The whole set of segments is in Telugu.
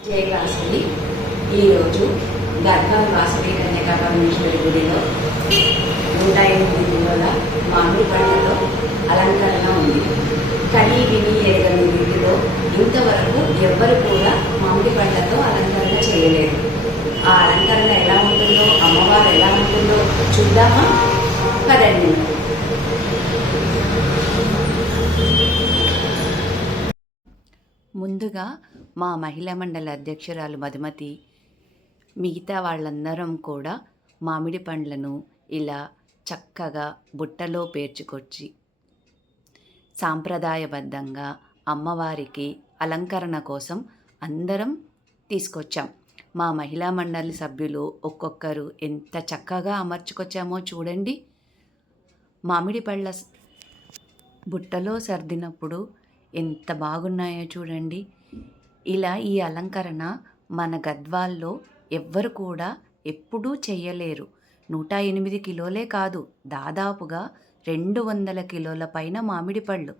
జయ వాసవి ఈరోజు గర్భం వాసవి కన్యక పరమేశ్వరి గుడిలో నూట ఎనిమిది కిలోల మామిడి పండ్లతో అలంకరణ ఉంది కని విని ఎరగని రీతిలో ఇంతవరకు ఎవ్వరు కూడా మామిడి పండ్లతో అలంకరణ చేయలేదు ఆ అలంకరణ ఎలా ఉంటుందో అమ్మవారు ఎలా ఉంటుందో చూద్దామా పదండి ముందుగా మా మహిళా మండలి అధ్యక్షురాలు మధుమతి మిగతా వాళ్ళందరం కూడా మామిడి పండ్లను ఇలా చక్కగా బుట్టలో పేర్చుకొచ్చి సాంప్రదాయబద్ధంగా అమ్మవారికి అలంకరణ కోసం అందరం తీసుకొచ్చాం. మా మహిళా మండలి సభ్యులు ఒక్కొక్కరు ఎంత చక్కగా అమర్చుకొచ్చామో చూడండి. మామిడి పళ్ళ బుట్టలో సర్దినప్పుడు ఎంత బాగున్నాయో చూడండి. ఇలా ఈ అలంకరణ మన గద్వాల్లో ఎవ్వరు కూడా ఎప్పుడూ చెయ్యలేరు. నూట ఎనిమిది కిలోలే కాదు దాదాపుగా రెండు వందల కిలోల పైన మామిడి పళ్ళు.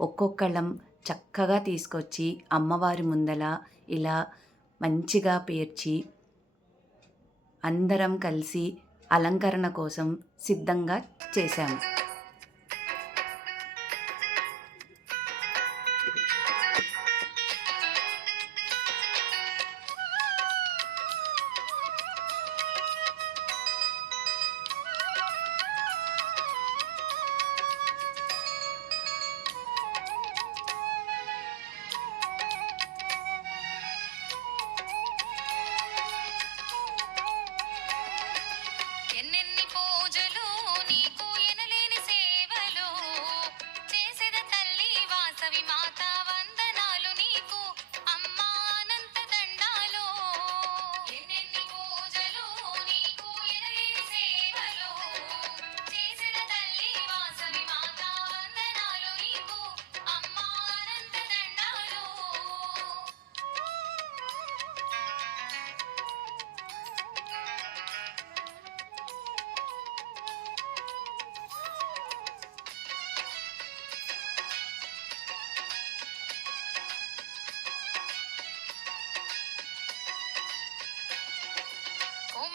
ఒక్కొక్కళ్ళం చక్కగా తీసుకొచ్చి అమ్మవారి ముందల ఇలా మంచిగా పేర్చి అందరం కలిసి అలంకరణ కోసం సిద్ధంగా చేశాము.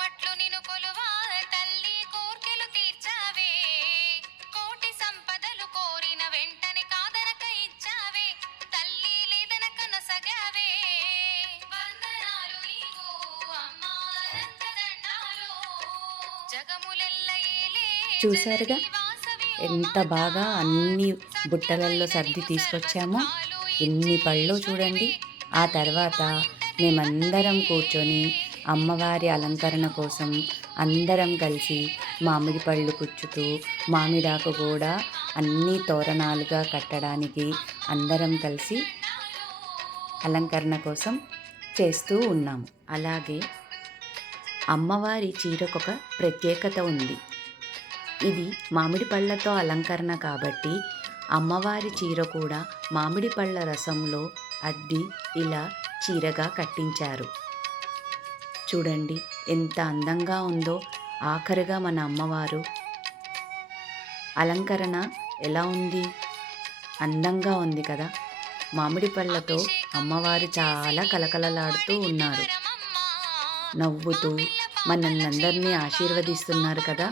కోమట్లు నిను కొలువా తల్లి కోర్కెలు తీర్చావే. కోటి సంపదలు కోరిన వెంటనే కాదనక ఇచ్చావే. తల్లి లేదనక నసగావే వందనాలు నీకు అమ్మా జగములెల్ల ఏలే వాసవి ఎంత బాగా అన్ని బుట్టలలో సర్ది తీసుకొచ్చామో? ఎన్ని పళ్ళు చూడండి. ఆ తర్వాత మేమందరం కూర్చొని అమ్మవారి అలంకరణ కోసం అందరం కలిసి మామిడి పళ్ళు కుచ్చుతూ మామిడాకు కూడా అన్ని తోరణాలుగా కట్టడానికి అందరం కలిసి అలంకరణ కోసం చేస్తూ ఉన్నాము. అలాగే అమ్మవారి చీరకొక ప్రత్యేకత ఉంది. ఇది మామిడి పళ్ళతో అలంకరణ కాబట్టి అమ్మవారి చీర కూడా మామిడి పళ్ళ రసంలో అద్ది ఇలా చీరగా కట్టించారు. చూడండి ఎంత అందంగా ఉందో ఆఖరిగా మన అమ్మవారు. అలంకరణ ఎలా ఉంది? అందంగా ఉంది కదా. మామిడి పళ్ళతో అమ్మవారు చాలా కలకలలాడుతూ ఉన్నారు. నవ్వుతూ మనల్ని అందరినీ ఆశీర్వదిస్తున్నారు కదా.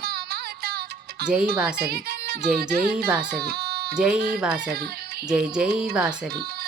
జై వాసవి జై జై వాసవి జై వాసవి జై జై వాసవి.